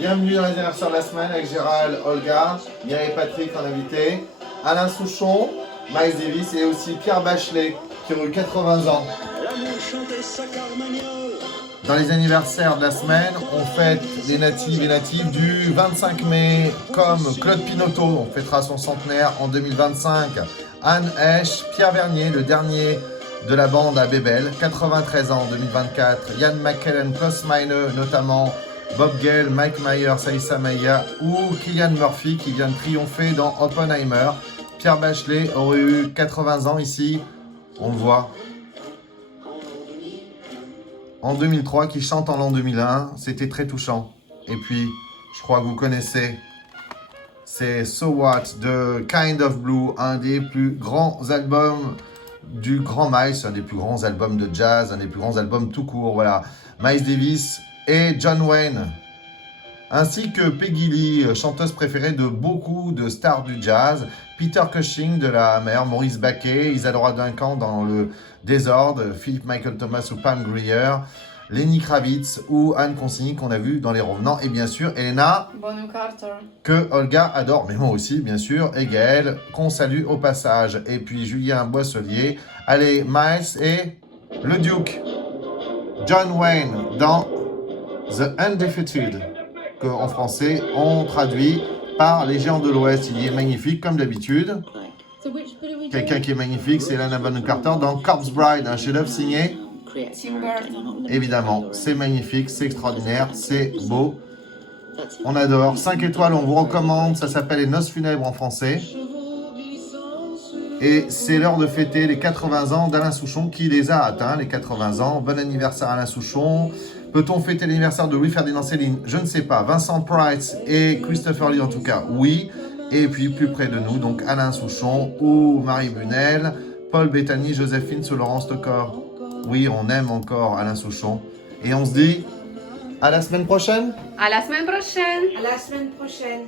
Bienvenue dans les anniversaires de la semaine avec Gérald, Olga, Mireille Patrick en invité, Alain Souchon, Miles Davis et aussi Pierre Bachelet qui ont eu 80 ans. Dans les anniversaires de la semaine, on fête les natives et natifs du 25 mai, comme Claude Pinoteau, on fêtera son centenaire en 2025. Anne Heche, Pierre Vernier, le dernier de la bande à Bébel, 93 ans en 2024. Ian McKellen, Klaus Meine, notamment Bob Gale, Mike Myers, Aïssa Maya ou Cillian Murphy qui vient de triompher dans Oppenheimer. Pierre Bachelet aurait eu 80 ans ici, on le voit. En 2003, qui chante en l'an 2001, c'était très touchant. Et puis, je crois que vous connaissez, c'est So What de Kind of Blue, un des plus grands albums du Grand Miles, un des plus grands albums de jazz, un des plus grands albums tout court, voilà. Miles Davis et John Wayne, ainsi que Peggy Lee, chanteuse préférée de beaucoup de stars du jazz, Peter Cushing de la mer, Maurice Baquet, Isadora Duncan dans le Désordre, Philip Michael Thomas ou Pam Grier, Lenny Kravitz ou Anne Consigny qu'on a vu dans Les Revenants, et bien sûr Elena Bonham Carter, que Olga adore, mais moi aussi bien sûr, et Gaël qu'on salue au passage, et puis Julien Boisselier. Allez, Miles et le Duke, John Wayne dans The Undefeated, qu'en français on traduit par Les Géants de l'Ouest. Il est magnifique comme d'habitude. Quelqu'un qui est magnifique, c'est Helena Bonham Carter dans Corpse Bride, un chef-d'œuvre signé Tim Burton. évidemment. C'est magnifique, c'est extraordinaire, c'est beau. On adore. 5 étoiles, on vous recommande. Ça s'appelle Les Noces funèbres en français. Et c'est l'heure de fêter les 80 ans d'Alain Souchon qui les a atteints, les 80 ans. Bon anniversaire Alain Souchon. Peut-on fêter l'anniversaire de Louis-Ferdinand Céline? Je ne sais pas. Vincent Price et Christopher Lee en tout cas, oui. Et puis plus près de nous, donc Alain Souchon ou Marie Bunel, Paul Bettany, Joséphine sous Laurence Tocor. Oui, on aime encore Alain Souchon. Et on se dit à la semaine prochaine. À la semaine prochaine. À la semaine prochaine.